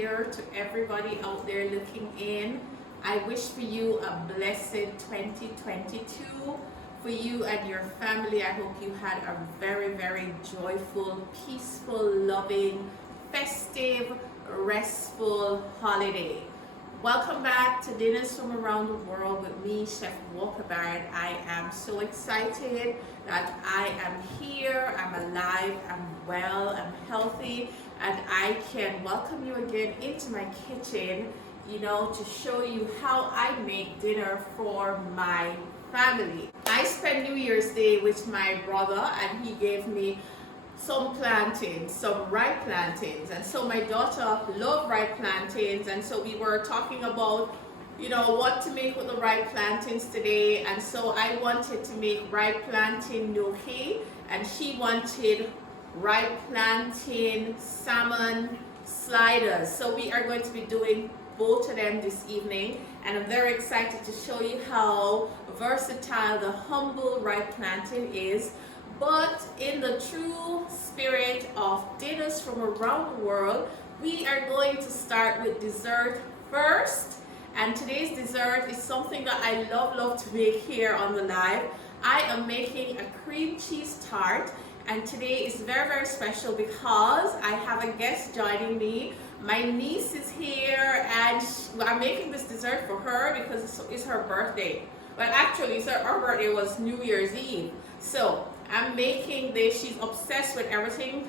Year to everybody out there looking in. I wish for you a blessed 2022. For you and your family, I hope you had a very, very joyful, peaceful, loving, festive, restful holiday. Welcome back to Dinners from Around the World with me, Chef Walker-Barrett. I am so excited that I am here, I'm alive, I'm well, I'm healthy, and I can welcome you again into my kitchen, to show you how I make dinner for my family. I spent New Year's Day with my brother, and he gave me some plantains, some ripe plantains, and so my daughter loved ripe plantains, and so we were talking about what to make with the ripe plantains today. And so I wanted to make ripe plantain gnocchi, and she wanted ripe plantain salmon sliders. So we are going to be doing both of them this evening, and I'm very excited to show you how versatile the humble ripe plantain is. But in the true spirit of dinners from around the world, we are going to start with dessert first. And today's dessert is something that I love to make here on the live. I am making a cream cheese tart, and today is very, very special because I have a guest joining me. My niece is here, and I'm making this dessert for her because it's her birthday. Well, actually, her birthday was New Year's Eve. So I'm making this. She's obsessed with everything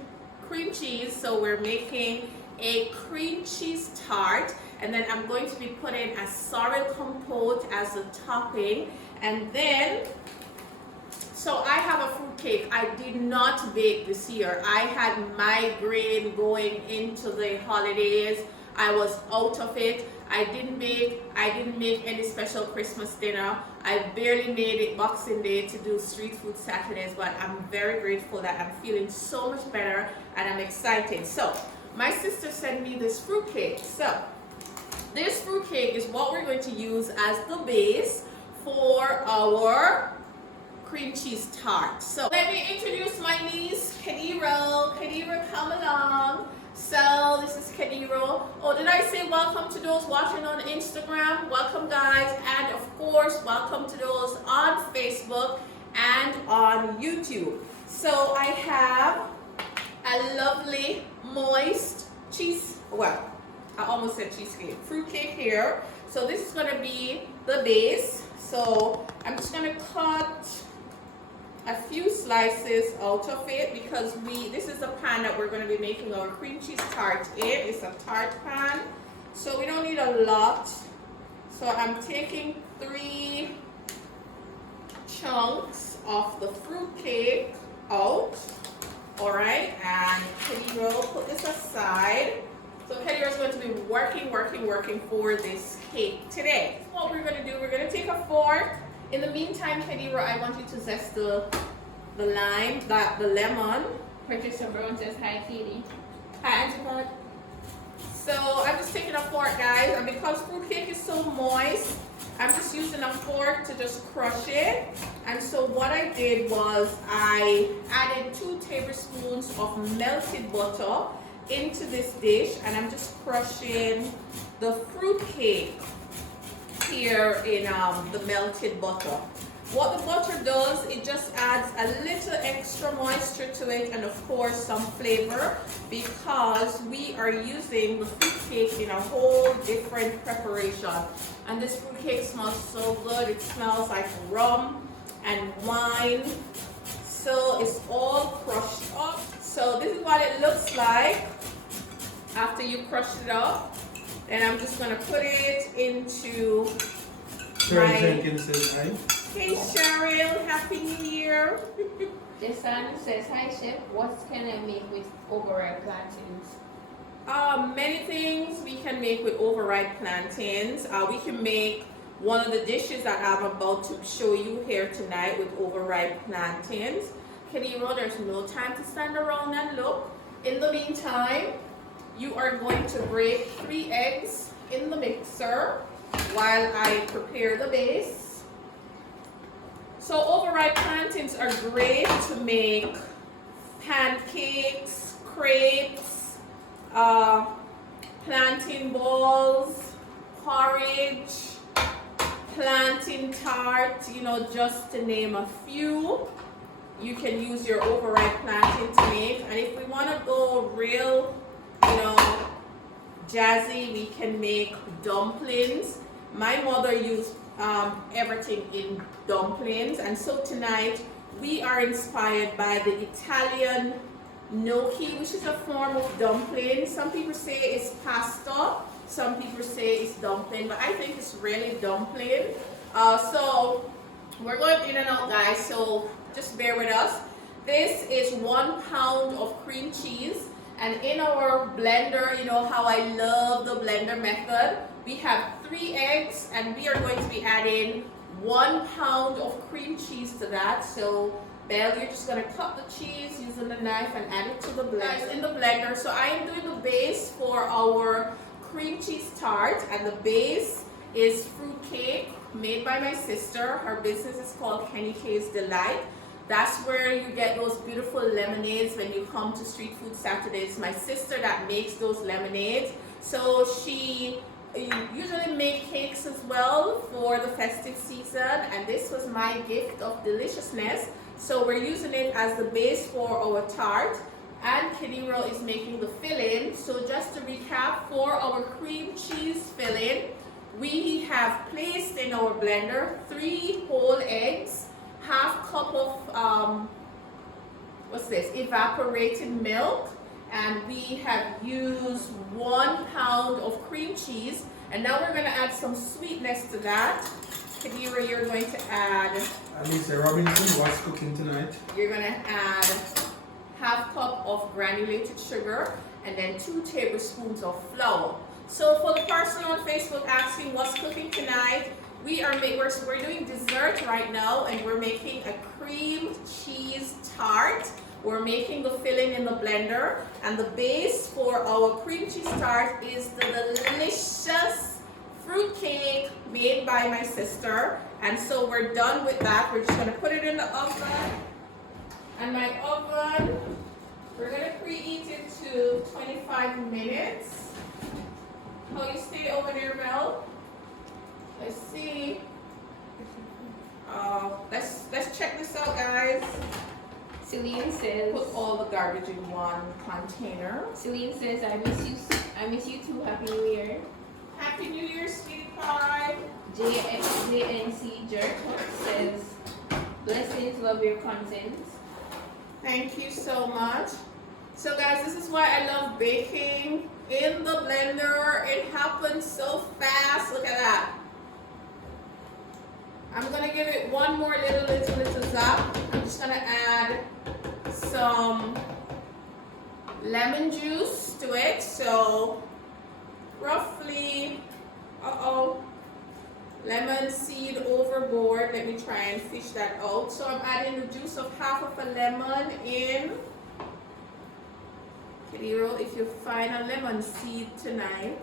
cream cheese, so we're making a cream cheese tart, and then I'm going to be putting a sorrel compote as a topping. And then, so I have a fruit cake. I did not bake this year. I had migraine going into the holidays. I was out of it. I didn't make any special Christmas dinner. I barely made it Boxing Day to do street food Saturdays, but I'm very grateful that I'm feeling so much better and I'm excited. So my sister sent me this fruit cake. So this fruit cake is what we're going to use as the base for our cream cheese tart. So let me introduce my niece, Kadiro. Kadiro, come along. So this is Kadiro. Oh, did I say welcome to those watching on Instagram? Welcome, guys. And of course, welcome to those on Facebook and on YouTube. So I have a lovely, moist I almost said cheesecake, fruit cake here. So this is going to be the base. So I'm just going to cut a few slices out of it because this is the pan that we're going to be making our cream cheese tart in. It's a tart pan, so we don't need a lot. So I'm taking 3 chunks of the fruit cake out. All right, and Kadiro, put this aside. So Kadiro is going to be working for this cake today. What we're going to do, we're going to take a fork. In the meantime, Kadiro, I want you to zest the lemon. Patricia Brown says hi, Katie. Hi, Auntie Bud. So I'm just taking a fork, guys, and because fruit cake is so moist, I'm just using a fork to just crush it. And so what I did was I added 2 tablespoons of melted butter into this dish, and I'm just crushing the fruit cake here in the melted butter. What the butter does, it just adds a little extra moisture to it, and of course some flavor, because we are using the fruit cake in a whole different preparation. And this fruit cake smells so good. It smells like rum and wine. So it's all crushed up. So this is what it looks like after you crush it up. And I'm just going to put it into Cheryl Jenkins says hi. Hey Cheryl, Happy New Year. Jason says hi, Chef. What can I make with overripe plantains? Many things we can make with overripe plantains. We can make one of the dishes that I'm about to show you here tonight with overripe plantains. Kadiro, there's no time to stand around and look. In the meantime, you are going to break 3 eggs in the mixer while I prepare the base. So overripe plantains are great to make pancakes, crepes, plantain balls, porridge, plantain tart, you know, just to name a few. You can use your overripe plantain to make. And if we want to go real, you know, jazzy, we can make dumplings. My mother used everything in dumplings, and so tonight we are inspired by the Italian gnocchi, which is a form of dumpling. Some people say it's pasta, some people say it's dumpling, but I think it's really dumpling. So we're going in and out, guys, so just bear with us. This is 1 pound of cream cheese, and in our blender, you know how I love the blender method, we have 3 eggs, and we are going to be adding 1 pound of cream cheese to that. So Belle, you're just going to cut the cheese using the knife and add it to the blender. In the blender, so I am doing the base for our cream cheese tart, and the base is fruit cake made by my sister. Her business is called Kenny K's Delight. That's where you get those beautiful lemonades when you come to Street Food Saturday. It's my sister that makes those lemonades. So she usually make cakes as well for the festive season, and this was my gift of deliciousness. So we're using it as the base for our tart, and Kedira is making the filling. So just to recap, for our cream cheese filling, we have placed in our blender 3 whole eggs, half cup of evaporated milk, and we have used 1 pound of cream cheese. And now we're going to add some sweetness to that. Kedira, you're going to add, Lisa Robinson, what's cooking tonight? you're going to add half cup of granulated sugar, and then 2 tablespoons of flour. So for the person on Facebook asking what's cooking tonight, we're doing dessert right now, and we're making a cream cheese tart. We're making the filling in the blender, and the base for our cream cheese tart is the delicious fruit cake made by my sister. And so we're done with that. We're just going to put it in the oven, and my oven, we're going to preheat it to 25 minutes. How you stay over there, Mel? Let's see. Let's check this out, guys. Celine says, Put all the garbage in one container. Celine says, I miss you too. Happy New Year. Happy New Year, sweetie pie. JNC Jerk says, blessings, love your content. Thank you so much. So guys, this is why I love baking in the blender. It happens so fast. Look at that. I'm gonna give it one more little zap. I'm just gonna add some lemon juice to it. So roughly, lemon seed overboard. Let me try and fish that out. So I'm adding the juice of half of a lemon in. Kedira, if you find a lemon seed tonight,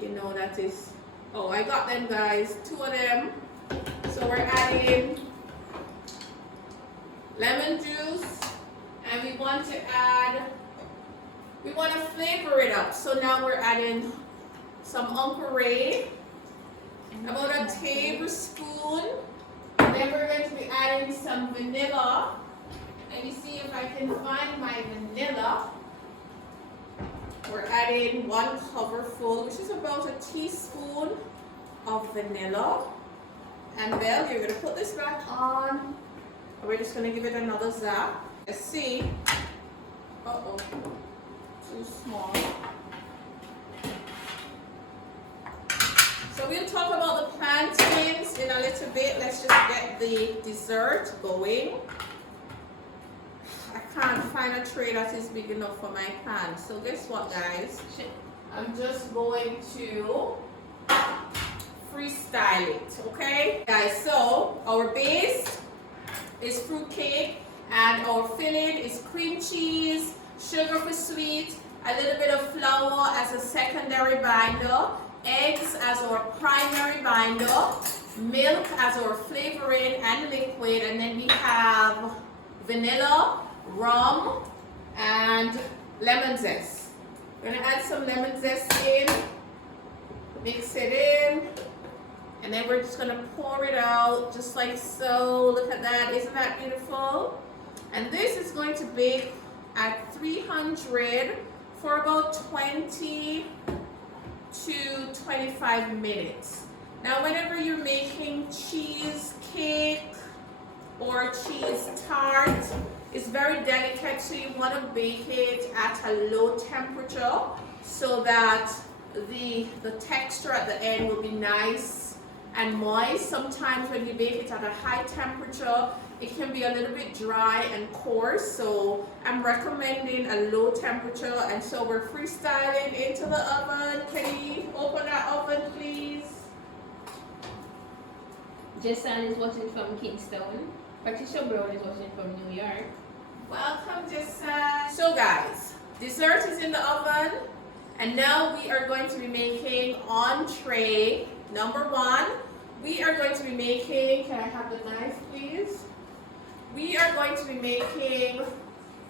you know that is, oh, I got them, guys, 2 of them. So we're adding lemon juice, and we want to flavor it up. So now we're adding some Uncle Ray, about a tablespoon. And then we're going to be adding some vanilla. Let me see if I can find my vanilla. We're adding 1 coverful, which is about a teaspoon of vanilla. And Belle, you're going to put this back on. We're just going to give it another zap. Let's see. Uh-oh. Too small. So we'll talk about the plantains in a little bit. Let's just get the dessert going. I can't find a tray that is big enough for my pan. So guess what, guys? I'm just going to freestyle it, okay? Guys, so our base is fruit cake, and our filling is cream cheese, sugar for sweet, a little bit of flour as a secondary binder, eggs as our primary binder, milk as our flavoring and liquid, and then we have vanilla, rum, and lemon zest. We're gonna add some lemon zest in, mix it in, and then we're just gonna pour it out just like so. Look at that, isn't that beautiful? And this is going to bake at 300 for about 20 to 25 minutes. Now, whenever you're making cheesecake or cheese tart, it's very delicate, so you want to bake it at a low temperature so that the texture at the end will be nice and moist. Sometimes when you bake it at a high temperature, it can be a little bit dry and coarse, so I'm recommending a low temperature. And so we're freestyling into the oven. Can you open that oven, please? Jason is watching from Kingston. Patricia Brown is watching from New York. Welcome, Jason. So guys, dessert is in the oven, and now we are going to be making entree number one. We are going to be making, can I have the knife, please? We are going to be making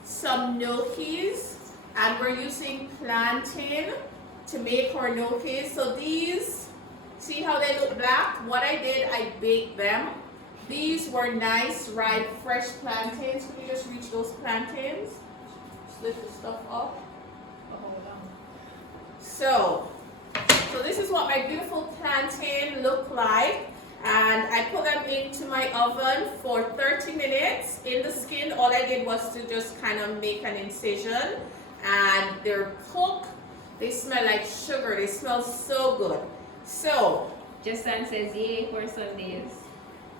some gnocchis, and we're using plantain to make our gnocchis. So these, see how they look black? What I did, I baked them. These were nice, ripe, fresh plantains. Can you just reach those plantains? Just lift the stuff up. So this is what my beautiful plantain look like. And I put them into my oven for 30 minutes. In the skin, all I did was to just kind of make an incision. And they're cooked. They smell like sugar. They smell so good. So, Jason says yay for Sundays.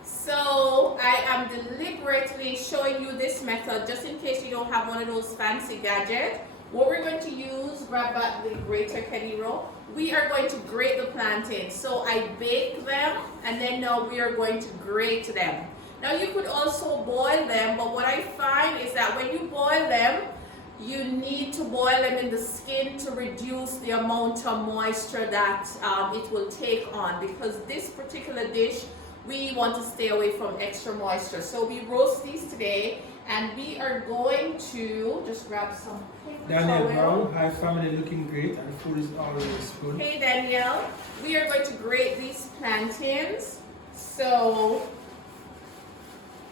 So I am deliberately showing you this method just in case you don't have one of those fancy gadgets. What we're going to use, grab back the grater, Kenny Rowe. We are going to grate the plantains. So I bake them, and then now we are going to grate them. Now you could also boil them, but what I find is that when you boil them, you need to boil them in the skin to reduce the amount of moisture that it will take on, because this particular dish, we want to stay away from extra moisture. So we roast these today, and we are going to just grab some paper Daniel towel. Brown, hi family, looking great, and food is always good. Hey Danielle, we are going to grate these plantains. So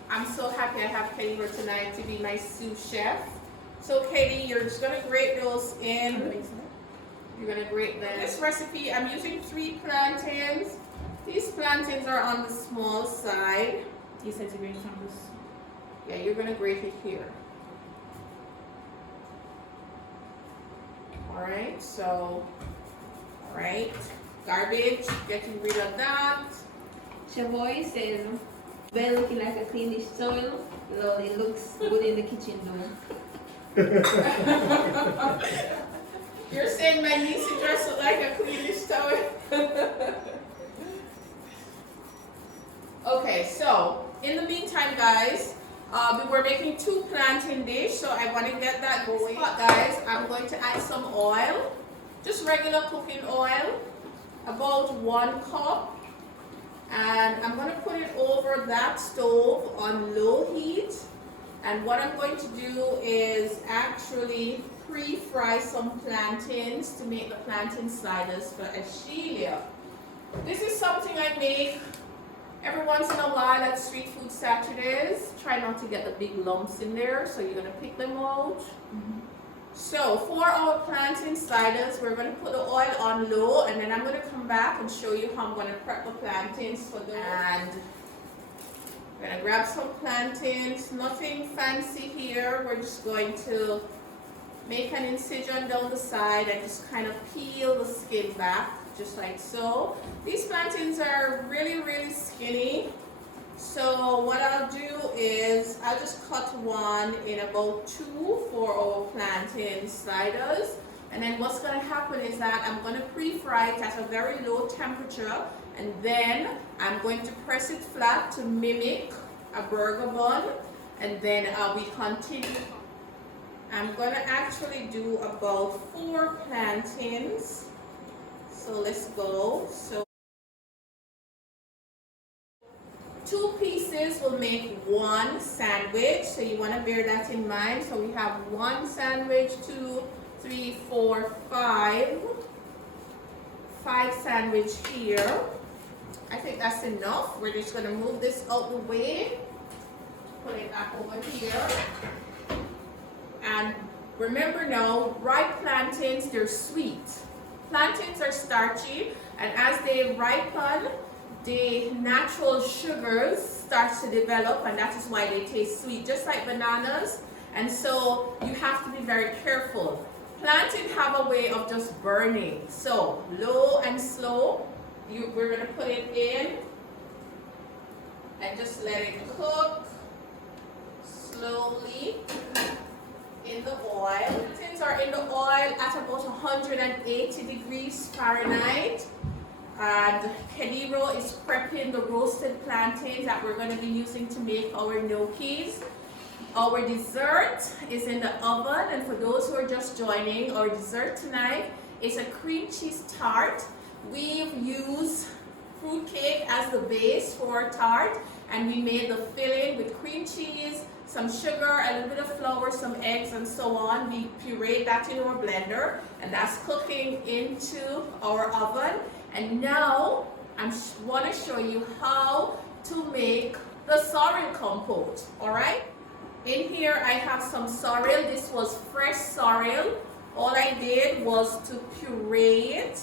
I'm so happy I have Katie here tonight to be my sous chef. So Katie, you're just gonna grate those in. You're gonna grate them. This recipe, I'm using 3 plantains. These plantains are on the small side. You said to grate some this. Yeah, you're gonna grate it here. All right, so, all right, garbage, getting rid of that. Chavoy says, "Well, looking like a cleanish soil. Lord, looks good in the kitchen though." You're saying my niece dress look like a cleanish towel? Okay, so in the meantime, guys, we're making 2 plantain dish, so I want to get that going. But guys, I'm going to add some oil, just regular cooking oil, about 1 cup, and I'm going to put it over that stove on low heat. And what I'm going to do is actually pre-fry some plantains to make the plantain sliders for Ashelia. This is something I make every once in a while at Street Food Saturdays. Try not to get the big lumps in there, so you're going to pick them out. So for our plantain sliders, we're going to put the oil on low, and then I'm going to come back and show you how I'm going to prep the plantains for those. And we're going to grab some plantains, nothing fancy here. We're just going to make an incision down the side and just kind of peel the skin back, just like so. These plantains are really, really skinny. So what I'll do is I'll just cut one in about 2 for our plantain sliders. And then what's going to happen is that I'm going to pre-fry it at a very low temperature, and then I'm going to press it flat to mimic a burger bun, and then we continue. I'm going to actually do about 4 plantains. So let's go. So 2 pieces will make 1 sandwich, so you want to bear that in mind. So we have 1 sandwich, 2 3, 4, 5. 5 sandwich here. I think that's enough. We're just gonna move this out the way. Put it back over here. And remember now, ripe plantains, they're sweet. Plantains are starchy, and as they ripen, the natural sugars start to develop, and that is why they taste sweet, just like bananas. And so you have to be very careful. Plantain have a way of just burning. So low and slow, we're gonna put it in and just let it cook slowly in the oil. Plantains are in the oil at about 180 degrees Fahrenheit. And Kediro is prepping the roasted plantains that we're going to be using to make our gnocchis. Our dessert is in the oven, and for those who are just joining, our dessert tonight is a cream cheese tart. We've used fruit cake as the base for our tart, and we made the filling with cream cheese, some sugar, a little bit of flour, some eggs, and so on. We pureed that in our blender, and that's cooking into our oven. And now I want to show you how to make the sorrel compote. All right? In here I have some sorrel. This was fresh sorrel. All I did was to puree it.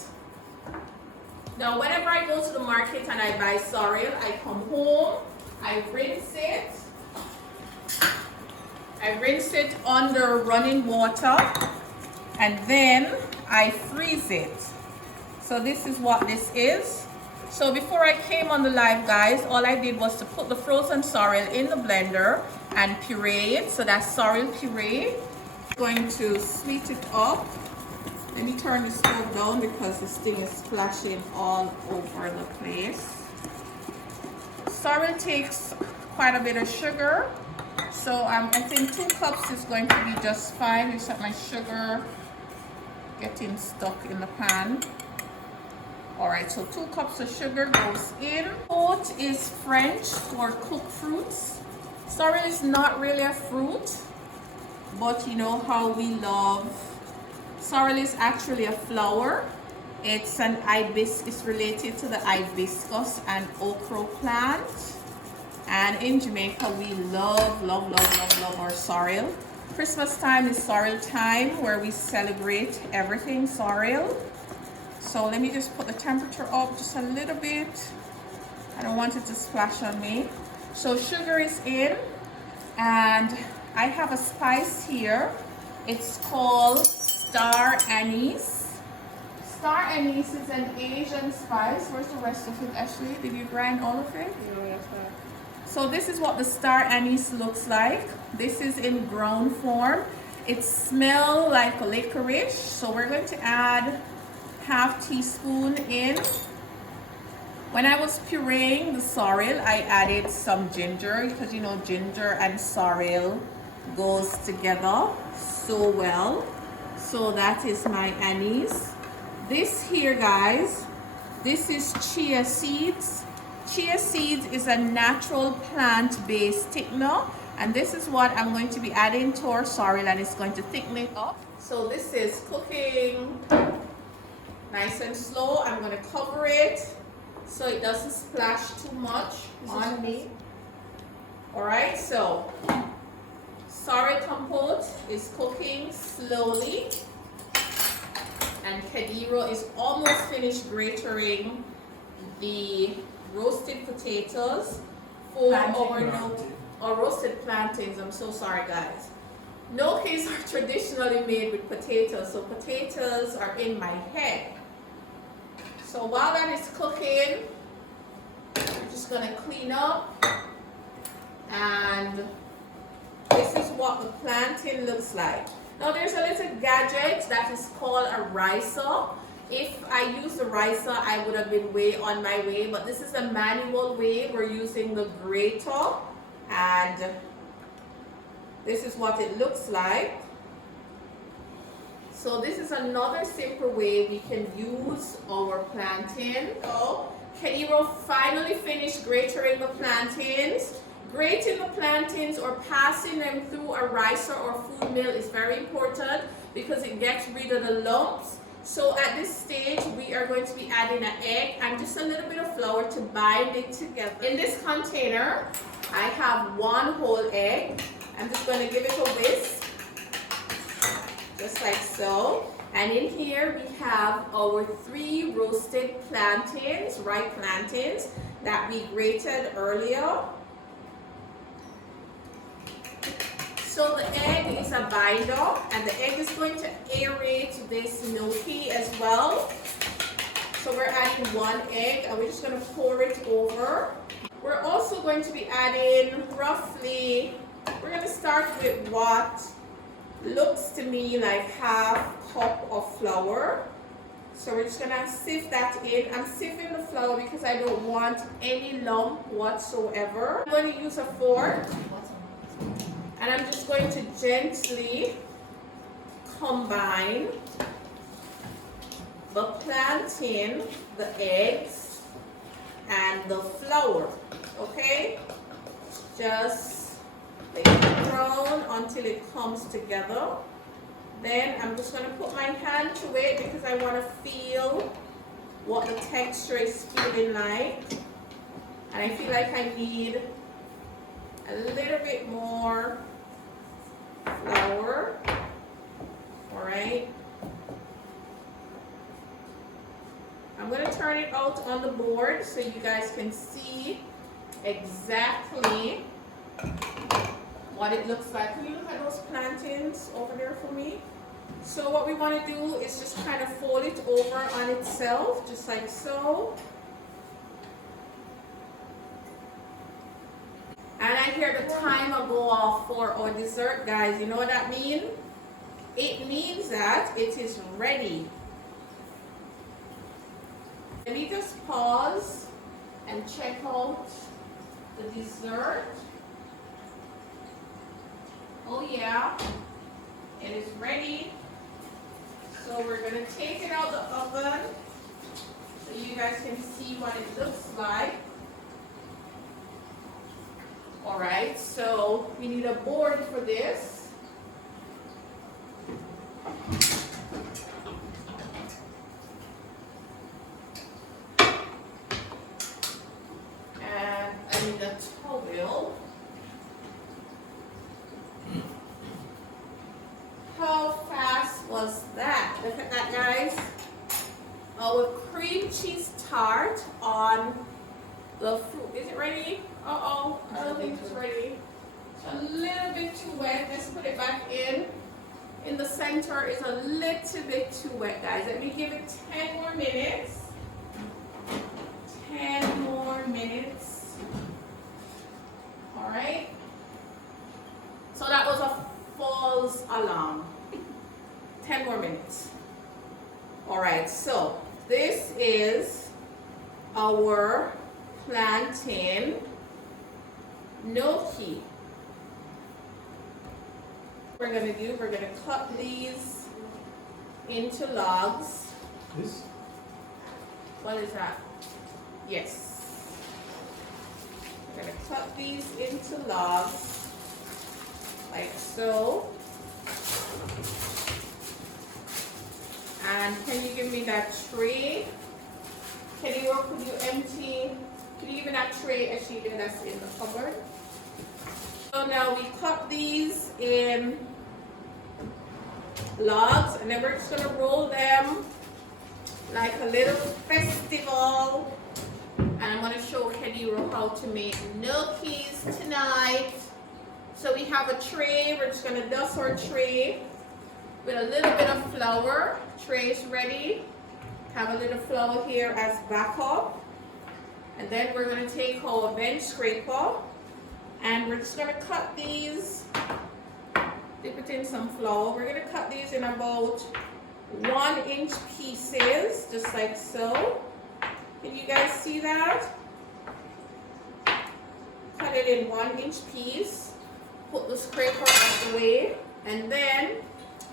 Now whenever I go to the market and I buy sorrel, I come home, I rinse it. I rinse it under running water, and then I freeze it. So this is what this is. So before I came on the live, guys, all I did was to put the frozen sorrel in the blender and puree it. So that's sorrel puree. I'm going to sweet it up. Let me turn the stove down because this thing is splashing all over the place. Sorrel takes quite a bit of sugar. So I think 2 cups is going to be just fine. Except my sugar getting stuck in the pan. Alright, so 2 cups of sugar goes in. Compote is French for cooked fruits. Sorrel is not really a fruit, but you know how we love. Sorrel is actually a flower. It's an hibiscus, related to the hibiscus and okra plant. And in Jamaica, we love our sorrel. Christmas time is sorrel time, where we celebrate everything sorrel. So let me just put the temperature up just a little bit. I don't want it to splash on me. So sugar is in, and I have a spice here. It's called star anise. Star anise is an Asian spice. Where's the rest of it, Ashley? Did you grind all of it? No, that's not. So this is what the star anise looks like. This is in ground form. It smells like licorice. So we're going to add ½ teaspoon in. When I was pureeing the sorrel, I added some ginger, because you know ginger and sorrel goes together so well. So that is my anise. This here, guys, this is chia seeds. Chia seeds is a natural plant-based thickener, and this is what I'm going to be adding to our sorrel, and it's going to thicken it up. So this is cooking nice and slow. I'm going to cover it so it doesn't splash too much on me. Alright, so sorrel compote is cooking slowly, and Kediro is almost finished grating the roasted potatoes for our roasted plantains. I'm so sorry, guys. Gnocchis are traditionally made with potatoes, so potatoes are in my head. So while that is cooking, I'm just going to clean up, and this is what the plantain looks like. Now there's a little gadget that is called a ricer. If I used the ricer, I would have been way on my way, but this is a manual way. We're using the grater, and this is what it looks like. So this is another simple way we can use our plantain. So Kediro finally finished grating the plantains. Grating the plantains or passing them through a ricer or food mill is very important because it gets rid of the lumps. So at this stage, we are going to be adding an egg and just a little bit of flour to bind it together. In this container, I have 1 whole egg. I'm just going to give it a whisk, just like so. And in here, we have our 3 roasted plantains, ripe plantains, that we grated earlier. So the egg is a binder, and the egg is going to aerate this gnocchi as well. So we're adding 1 egg, and we're just going to pour it over. We're also going to be adding roughly, we're going to start with what looks to me like ½ cup of flour. So we're just going to sift that in. I'm sifting the flour because I don't want any lump whatsoever. I'm going to use a fork. And I'm just going to gently combine the plantain, the eggs, and the flour, okay? Just let it brown until it comes together. Then I'm just going to put my hand to it because I want to feel what the texture is feeling like. And I feel like I need a little bit more flour. All right. I'm going to turn it out on the board so you guys can see exactly what it looks like. Can you look at those plantains over there for me? So what we want to do is just kind of fold it over on itself, just like so. And I hear the timer go off for our dessert, guys. You know what that means? It means that it is ready. Let me just pause and check out the dessert. Oh yeah, it is ready. So we're going to take it out of the oven so you guys can see what it looks like. Alright, so we need a board for this. And I need a towel. How fast was that? Look at that, guys. Our cream cheese tart on the fruit. Is it ready? Uh-oh, I don't think it's ready. It's a little bit too wet. Let's put it back in. In the center is a little bit too wet, guys. Let me give it 10 more minutes. 10 more minutes. All right. So that was a false alarm. 10 more minutes. All right, so this is our plantain gnocchi. We're gonna cut these into logs. This? What is that? Yes. We're gonna cut these into logs like so. And can you give me that tray? Can you work with you empty? Can you give me that tray as she did that's in the cupboard? So now we cut these in logs and then we're just gonna roll them like a little festival. And I'm gonna show Kediro how to make gnocchis tonight. So we have a tray, we're just gonna dust our tray with a little bit of flour. Tray is ready. Have a little flour here as backup. And then we're going to take our bench scraper and we're just going to cut these, dip it in some flour. We're going to cut these in about 1-inch pieces, just like so. Can you guys see that? Cut it in 1-inch piece. Put the scraper out the way. And then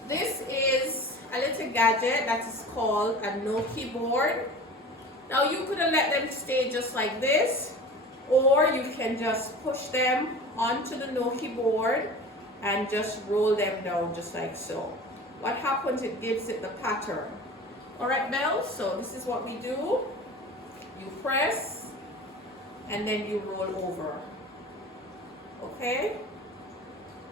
this is a little gadget that is called a gnocchi board. Now you could have let them stay just like this, or you can just push them onto the gnocchi board and just roll them down just like so. What happens, it gives it the pattern. All right, Belle, so this is what we do. You press and then you roll over, okay?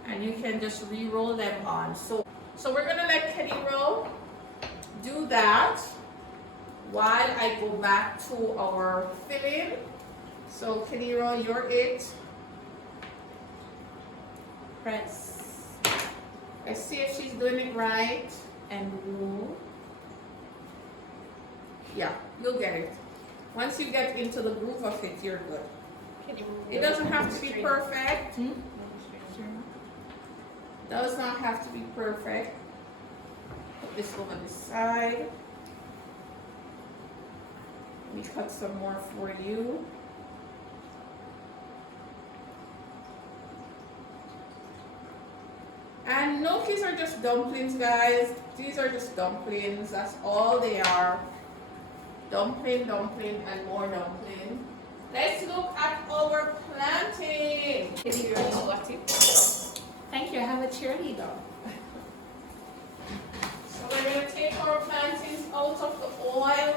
And you can just re-roll them on. So we're gonna let Kediro do that while I go back to our filling. So Kediro, you're it. Press. Let's see if she's doing it right. And roll. Yeah, you'll get it. Once you get into the groove of it, you're good. It doesn't have to be perfect. Does not have to be perfect. Put this over this side. Let me cut some more for you. And gnocchis are just dumplings, guys. These are just dumplings. That's all they are. Dumpling, dumpling, and more dumpling. Let's look at our plantain. Thank you, I have a cheerleader. So we're going to take our plantains out of the oil.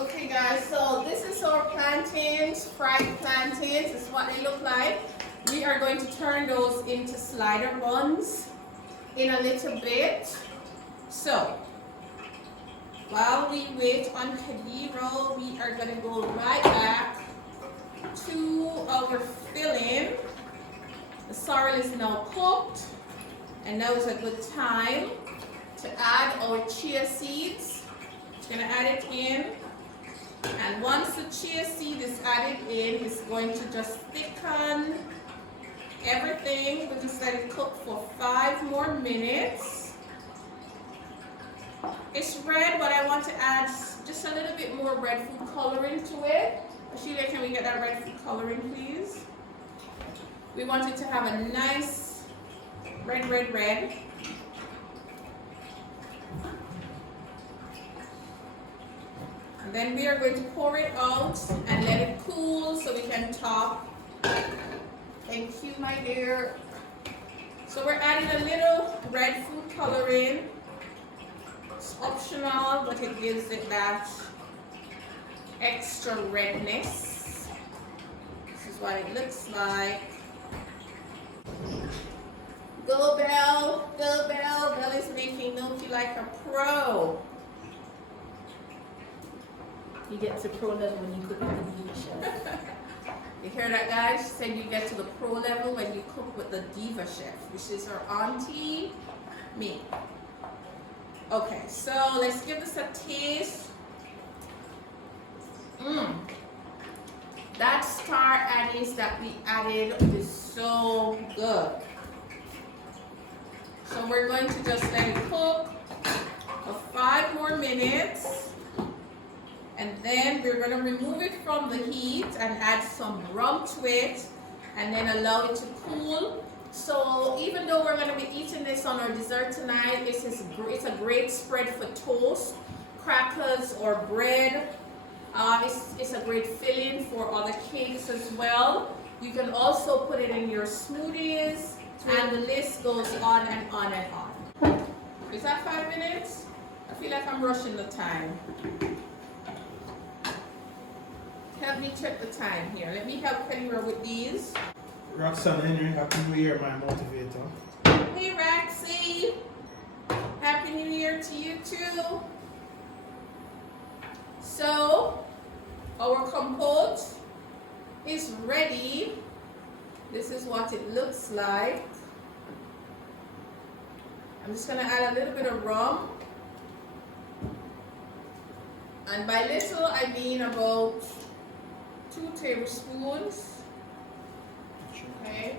Okay guys, so this is our plantains, fried plantains. This is what they look like. We are going to turn those into slider buns in a little bit. So, while we wait on Kediro, we are going to go right back to our filling. The sorrel is now cooked, and now is a good time to add our chia seeds. We're going to add it in, and once the chia seed is added in, it's going to just thicken everything. We'll just let it cook for 5 more minutes. It's red, but I want to add just a little bit more red food coloring to it. Sheila, can we get that red food coloring, please? We want it to have a nice red, red, red. And then we are going to pour it out and let it cool so we can top. Thank you, my dear. So we're adding a little red food coloring. It's optional, but it gives it that extra redness. This is what it looks like. Go Belle, go Belle. Belle is making gnocchi like a pro. You get to pro level when you cook with the Diva Chef. You hear that, guys? She said you get to the pro level when you cook with the Diva Chef, which is her auntie, me. Okay, so let's give this a taste. That star anise that we added is so good. So we're going to just let it cook for 5 more minutes. And then we're going to remove it from the heat and add some rum to it and then allow it to cool. So even though we're going to be eating this on our dessert tonight, it's a great spread for toast, crackers, or bread. It's a great filling for other cakes as well. You can also put it in your smoothies, and the list goes on and on and on. Is that 5 minutes? I feel like I'm rushing the time. Help me check the time here. Let me help Kellyra with these. Roxanne Henry, Happy New Year, my motivator. Hey Roxy! Happy New Year to you too. So, our compote is ready. This is what it looks like. I'm just going to add a little bit of rum. And by little, I mean about 2 tablespoons. Okay.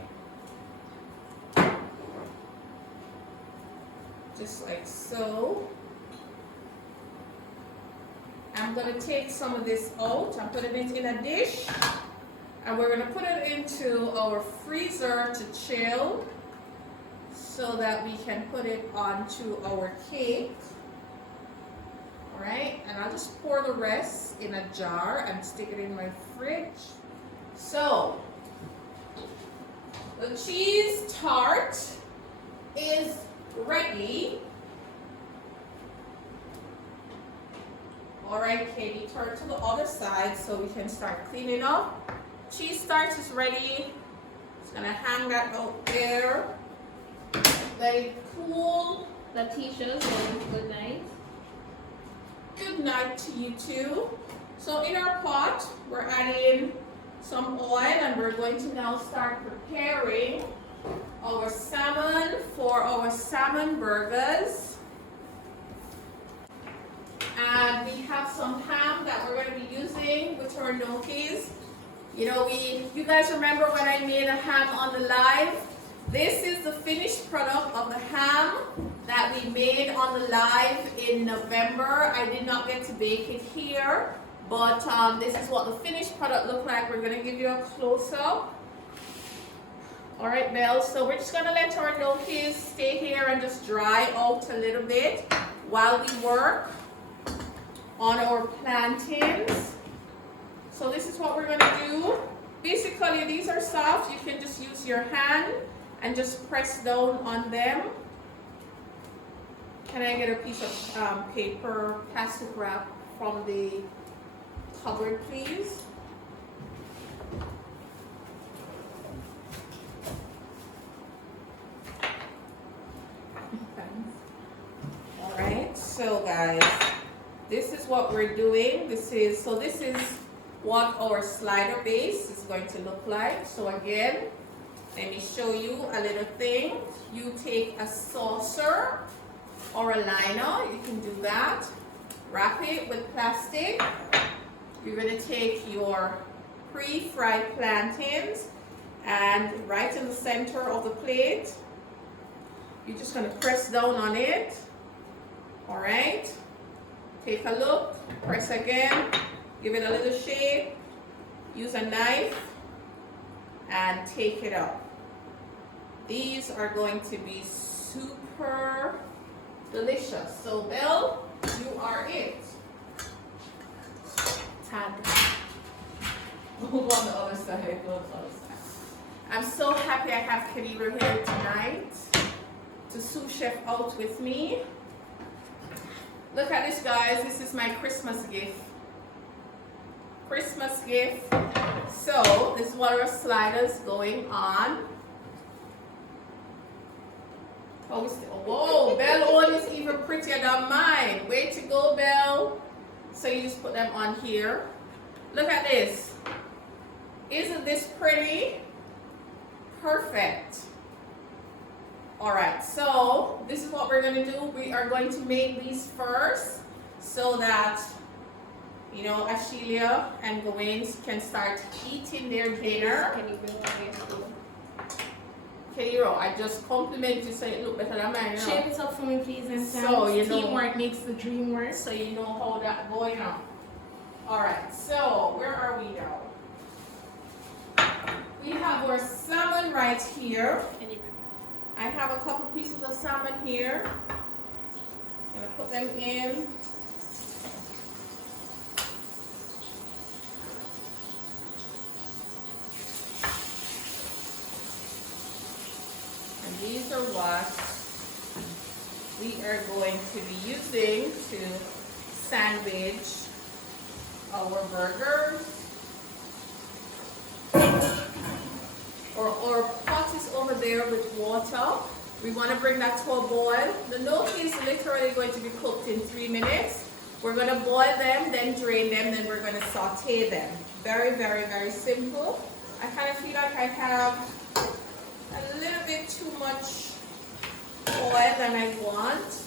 Just like so. I'm going to take some of this out and put it in a dish. And we're going to put it into our freezer to chill so that we can put it onto our cake. All right, and I'll just pour the rest in a jar and stick it in my fridge. So, the cheese tart is ready. All right, Katie, turn to the other side so we can start cleaning up. Cheese tart is ready. Just gonna hang that out there. Let it cool. Letitia says good night. Good night to you too. So in our pot, we're adding some oil and we're going to now start preparing our salmon for our salmon burgers. And we have some ham that we're going to be using with our gnocchis. You know, you guys remember when I made a ham on the live? This is the finished product of the ham that we made on the live in November. I did not get to bake it here, but this is what the finished product looked like. We're going to give you a close-up. All right, Belle, so we're just going to let our gnocchis stay here and just dry out a little bit while we work on our plantains. So this is what we're going to do. Basically, these are soft. You can just use your hand and just press down on them. Can I get a piece of paper, plastic wrap from the cupboard, please? All right, so guys, this is what we're doing. This is what our slider base is going to look like. So again, let me show you a little thing. You take a saucer or a liner, you can do that. Wrap it with plastic. You're going to take your pre-fried plantains and right in the center of the plate, you're just going to press down on it. All right. Take a look, press again, give it a little shape, use a knife, and take it up. These are going to be super delicious. So, Belle, you are it. Tag. Go on the other side, go on the other side. I'm so happy I have Kadira here tonight to sous chef out with me. Look at this, guys. This is my Christmas gift. Christmas gift. So, this is what our sliders going on. Oh, whoa, Belle one is even prettier than mine. Way to go, Belle. So you just put them on here. Look at this. Isn't this pretty? Perfect. All right, so this is what we're going to do. We are going to make these first so that, you know, Ashelia and Gawain can start eating their dinner. Can you bring one here? Kairo, I just complimented you so it look better than mine. You know? Shape it up for me, please, and So, you know, teamwork makes the dream work. so you know how that going on. All right, so where are we now? We have our salmon right here. I have a couple pieces of salmon here. I'm gonna put them in. And these are what we are going to be using to sandwich our burgers. Our pot is over there with water. We want to bring that to a boil. The gnocchi is literally going to be cooked in 3 minutes. We're going to boil them, then drain them, then we're going to saute them. Very, very, very simple. I kind of feel like I have a little bit too much oil than I want,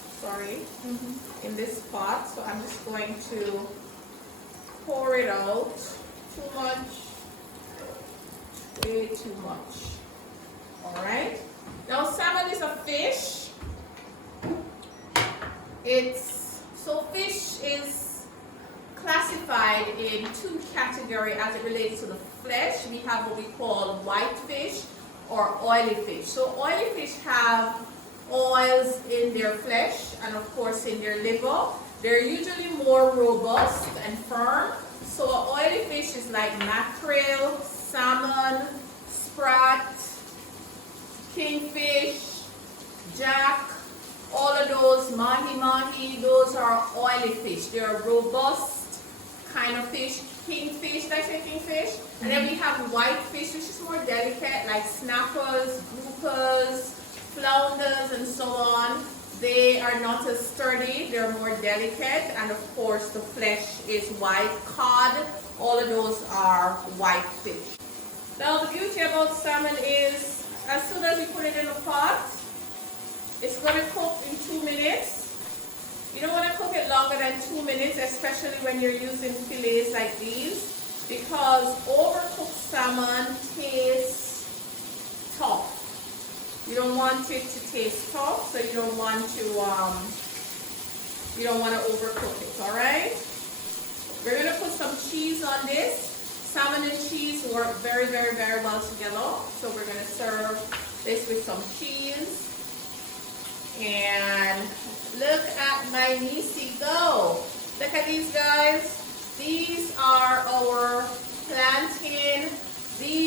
in this pot. So I'm just going to pour it out. Too much. Way too much. All right. Now salmon is a fish. Fish is classified in 2 categories as it relates to the flesh. We have what we call white fish or oily fish. So oily fish have oils in their flesh and of course in their liver. They're usually more robust and firm. So an oily fish is like mackerel, salmon, sprat, kingfish, jack, all of those, mahi-mahi, those are oily fish. They're a robust kind of fish. Kingfish, did I say kingfish? And then we have white fish, which is more delicate, like snappers, groupers, flounders, and so on. They are not as sturdy, they're more delicate, and of course the flesh is white. Cod, all of those are white fish. Now the beauty about salmon is, as soon as you put it in the pot, it's going to cook in 2 minutes. You don't want to cook it longer than 2 minutes, especially when you're using fillets like these, because overcooked salmon tastes tough. You don't want it to taste tough, so you don't want to overcook it. All right. We're gonna put some cheese on this. Salmon and cheese work very, very, very well together. So we're gonna serve this with some cheese. And look at my niecey go. Look at these guys. These are our plantain.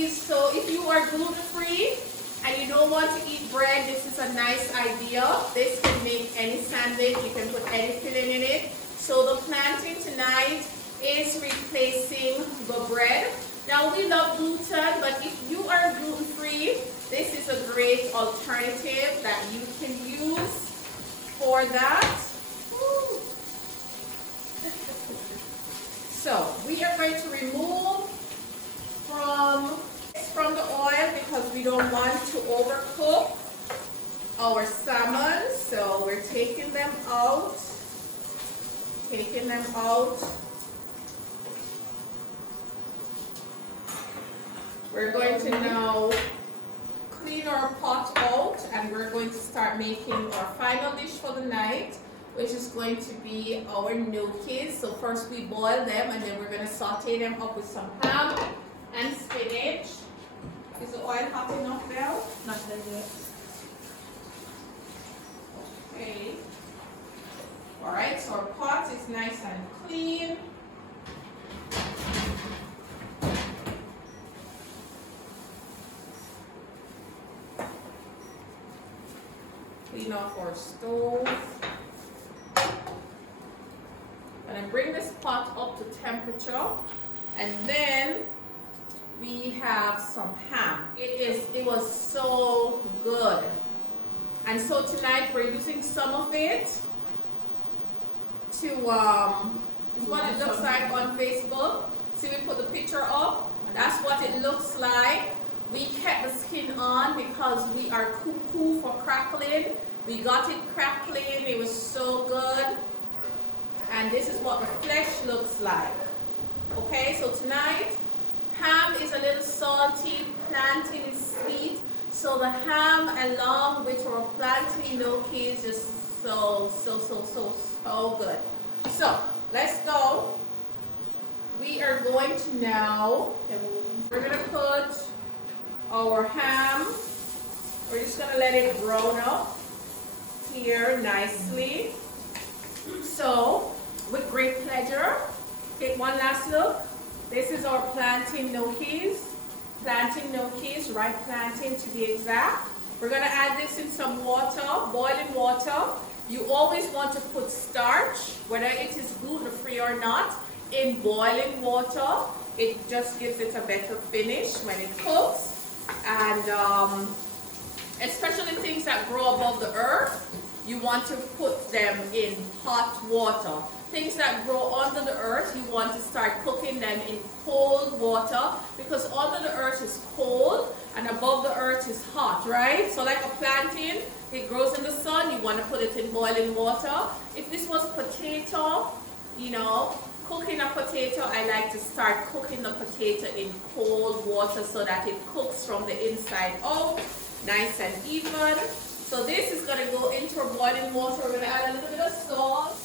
So if you are gluten-free and you don't want to eat bread, this is a nice idea. This can make any sandwich. You can put any filling in it. So the plantain tonight is replacing the bread. Now we love gluten, but if you are gluten-free, this is a great alternative that you can use for that. Woo. So we are going to remove from the oil because we don't want to overcook our salmon. So we're taking them out. We're going to now clean our pot out, and we're going to start making our final dish for the night, which is going to be our gnocchis. So first we boil them, and then we're going to saute them up with some ham and spinach. Is the oil hot enough now? Not that yet. Okay. All right, so our pot is nice and clean. Clean off our stove. And then bring this pot up to temperature. And then we have some ham. It was so good. And so tonight we're using some of it to is what it looks like on Facebook. See, we put the picture up. That's what it looks like. We kept the skin on because we are cuckoo for crackling. We got it crackling. It was so good. And this is what the flesh looks like. Okay, so tonight, ham is a little salty, plantain is sweet. So the ham along with our plantain gnocchi is just so good. So let's go. We are going to now, we're going to put our ham, we're just going to let it brown up here nicely. So with great pleasure, take one last look. This is our plantain gnocchis, ripe plantain to be exact. We're going to add this in some water, boiling water. You always want to put starch, whether it is gluten-free or not, in boiling water. It just gives it a better finish when it cooks. And especially things that grow above the earth, you want to put them in hot water. Things that grow under the earth, you want to start cooking them in cold water, because under the earth is cold and above the earth is hot, right? So like a plantain, it grows in the sun, you want to put it in boiling water. If this was potato, you know, cooking a potato, I like to start cooking the potato in cold water so that it cooks from the inside out, nice and even. So this is going to go into our boiling water. We're going to add a little bit of salt.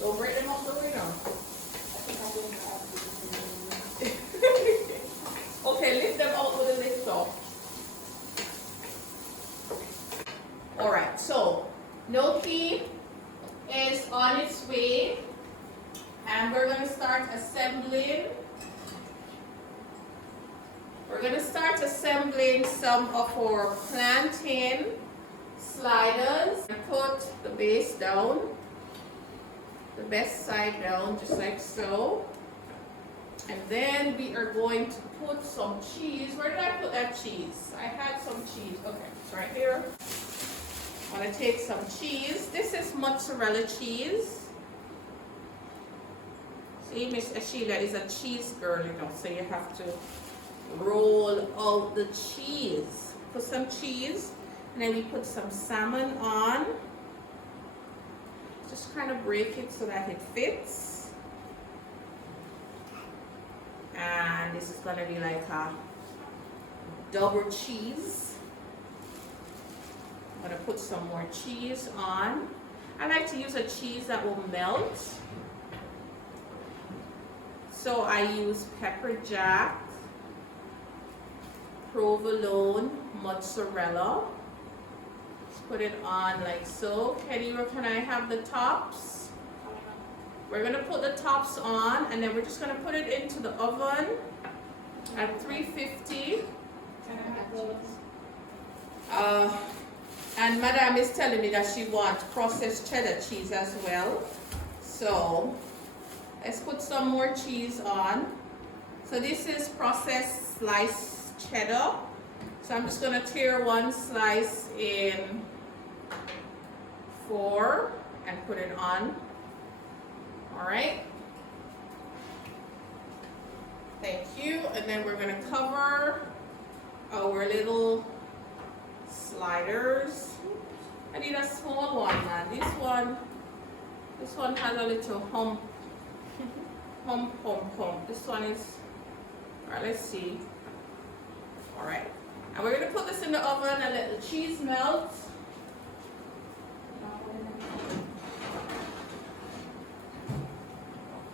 Don't break them up the way now. Okay, lift them out with a lift off. Alright, so gnocchi is on its way. We're going to start assembling some of our plantain sliders. Put the base down, the best side down, just like so. And then we are going to put some cheese. Where did I put that cheese? I had some cheese. Okay, it's right here. I'm going to take some cheese. This is mozzarella cheese. See, Miss Sheila is a cheese girl, you know, so you have to roll out the cheese. Put some cheese, and then we put some salmon on. Just kind of break it so that it fits. And this is going to be like a double cheese. I'm going to put some more cheese on. I like to use a cheese that will melt. So I use pepper jack, provolone, mozzarella. Just put it on like so. Kenny, can I have the tops? We're going to put the tops on, and then we're just going to put it into the oven at 350. And Madame is telling me that she wants processed cheddar cheese as well. So let's put some more cheese on. So this is processed sliced cheddar. So I'm just going to tear one slice in 4 and put it on. All right. Thank you. And then we're going to cover our little sliders. I need a small one, man. This one has a little hump. This one is, all right, let's see. All right. And we're going to put this in the oven and let the cheese melt.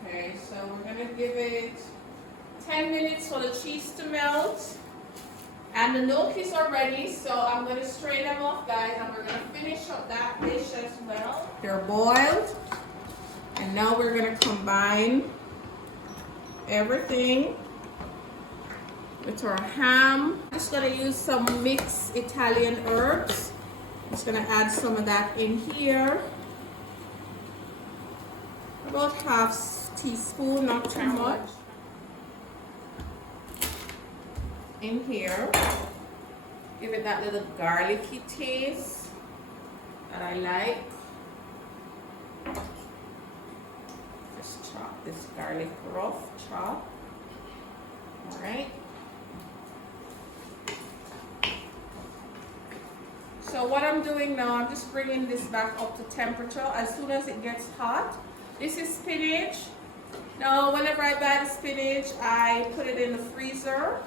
Okay, so we're going to give it 10 minutes for the cheese to melt. And the gnocchis are ready, so I'm going to strain them off, guys, and we're going to finish up that dish as well. They're boiled. And now we're going to combine everything with our ham. I'm just going to use some mixed Italian herbs. I'm just going to add some of that in here. About half teaspoon, not too much. In here. Give it that little garlicky taste that I like. Just chop this garlic rough, chop. All right. So what I'm doing now, I'm just bringing this back up to temperature as soon as it gets hot. This is spinach. Now, whenever I buy the spinach, I put it in the freezer.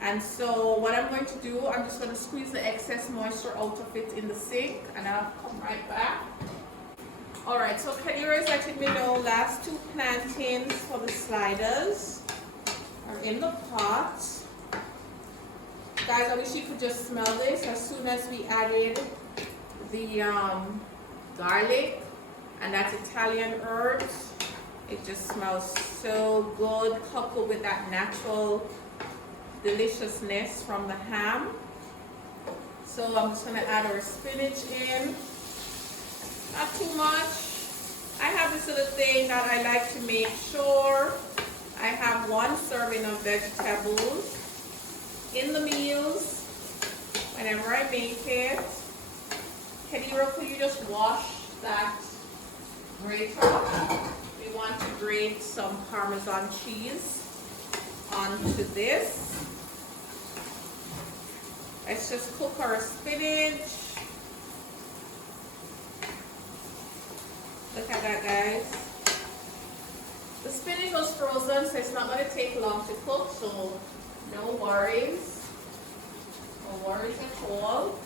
And so what I'm going to do, I'm just going to squeeze the excess moisture out of it in the sink, and I'll come right back. All right, so Kadira is letting me know last 2 plantains for the sliders are in the pot. Guys, I wish you could just smell this. As soon as we added the garlic and that Italian herbs, it just smells so good, coupled with that natural deliciousness from the ham. So I'm just going to add our spinach in. Not too much. I have this little thing that I like to make sure I have 1 serving of vegetables in the meals whenever I make it. Kadira, could you just wash that grater? We want to grate some Parmesan cheese onto this. Let's just cook our spinach. Look at that, guys. The spinach was frozen, so it's not going to take long to cook, so no worries. No worries at all.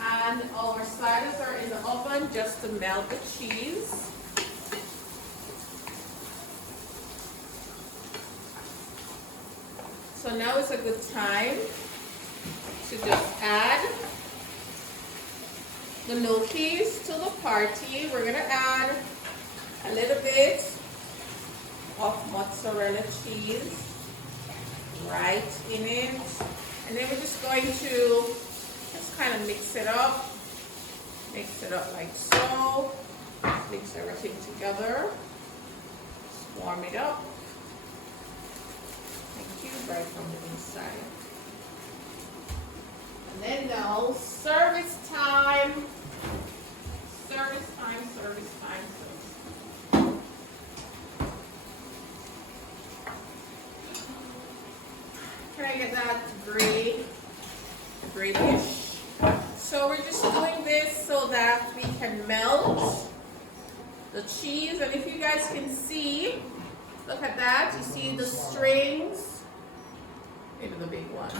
And our sliders are in the oven just to melt the cheese. So now is a good time to just add the gnocchis to the party. We're going to add a little bit of mozzarella cheese. right in it. And then we're just going to just kind of mix it up. Mix it up like so. Mix everything together. Just warm it up. Thank you, right from the inside. And then now, service time. Service time, service time, service time. Try to get that grayish. So we're just doing this so that we can melt the cheese. And if you guys can see, look at that. You see the strings? Maybe the big one.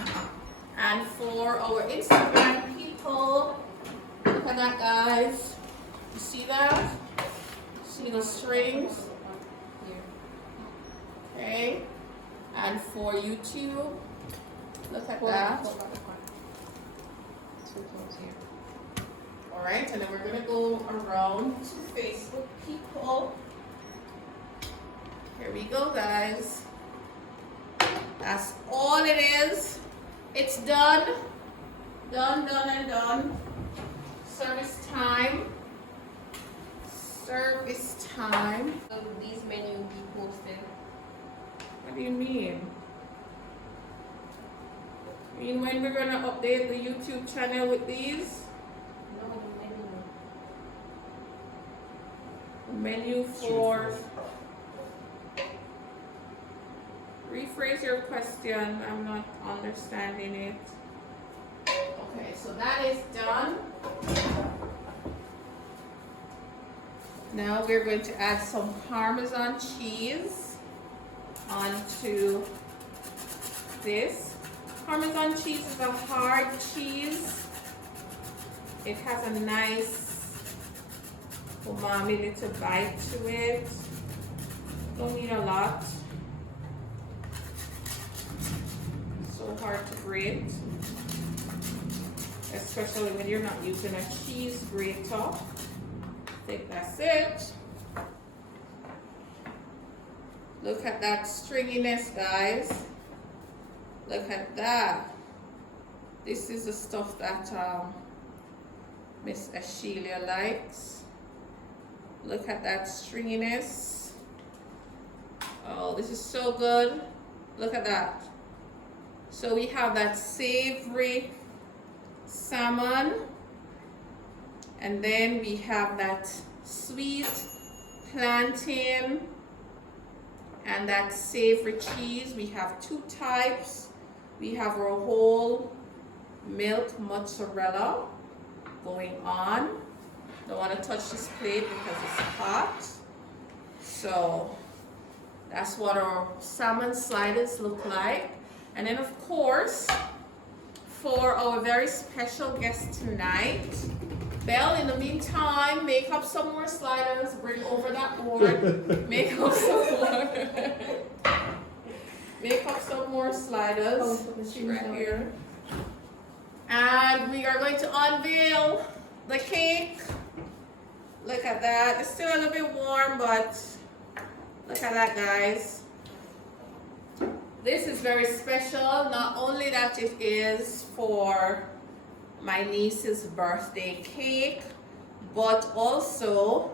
And for our Instagram people, look at that, guys. You see that? See the strings? Okay. And for YouTube, look at that. All right, and then we're gonna go around to Facebook people. Here we go, guys. That's all it is. It's done. Done, done, and done. Service time. Service time. So these menu be posted. What do you mean? You mean when we're gonna update the YouTube channel with these? No, the menu. Menu for. Rephrase your question. I'm not understanding it. Okay, so that is done. Now we're going to add some Parmesan cheese onto this. Parmesan cheese is a hard cheese. It has a nice umami little bite to it. Don't need a lot. So hard to grate, especially when you're not using a cheese grater. I think that's it. Look at that stringiness, guys. Look at that. This is the stuff that Miss Ashelia likes. Look at that stringiness. Oh, this is so good. Look at that. So we have that savory salmon, and then we have that sweet plantain and that savory cheese. We have two types. We have our whole milk mozzarella going on. Don't want to touch this plate because it's hot. So that's what our salmon sliders look like. And then of course, for our very special guest tonight, Belle, in the meantime, make up some more sliders, bring over that board, make up some more. Make up some more sliders, right here. And we are going to unveil the cake. Look at that, it's still a little bit warm, but look at that, guys. This is very special, not only that it is for my niece's birthday cake, but also,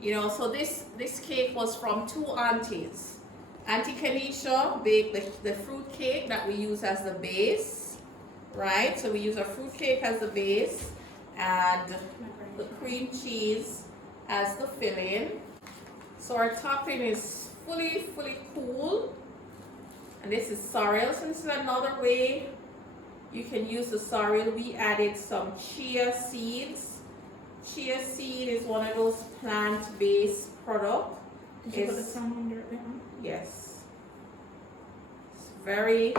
you know, so this cake was from two aunties. Auntie Kenisha baked the fruit cake that we use as the base, right? So we use a fruit cake as the base and the cream cheese as the filling. So our topping is fully cool. And this is sorrel. So this is another way you can use the sorrel. We added some chia seeds. Chia seed is one of those plant-based products. Did you put the salmon directly on? Yes. It's very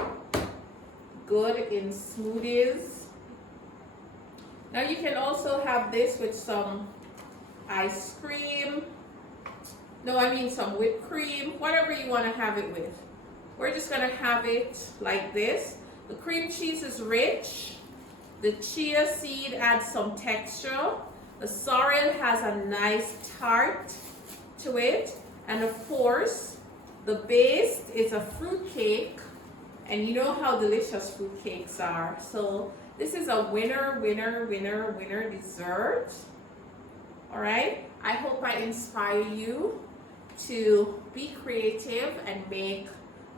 good in smoothies. Now you can also have this with some ice cream. No, I mean some whipped cream, whatever you want to have it with. We're just going to have it like this. The cream cheese is rich. The chia seed adds some texture. The sorrel has a nice tart to it. And of course, the base is a fruit cake And you know how delicious fruit cakes are. So this is a winner dessert. All right. I hope I inspire you to be creative and make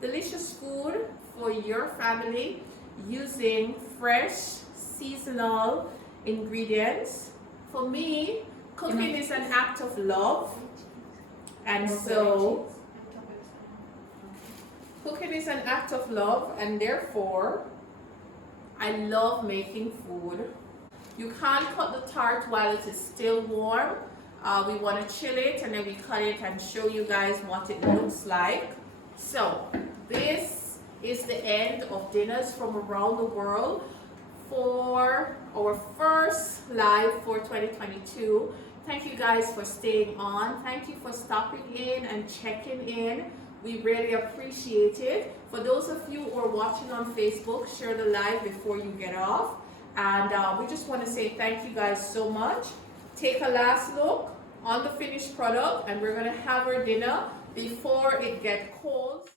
delicious food for your family using fresh, seasonal ingredients. For me, cooking is an act of love. And so cooking is an act of love, and therefore I love making food. You can't cut the tart while it is still warm. We want to chill it and then we cut it and show you guys what it looks like. So this is the end of dinners from around the world for our first live for 2022. Thank you guys for staying on. Thank you for stopping in and checking in. We really appreciate it. For those of you who are watching on Facebook, share the live before you get off. And we just want to say thank you guys so much. Take a last look on the finished product, and we're going to have our dinner before it gets cold.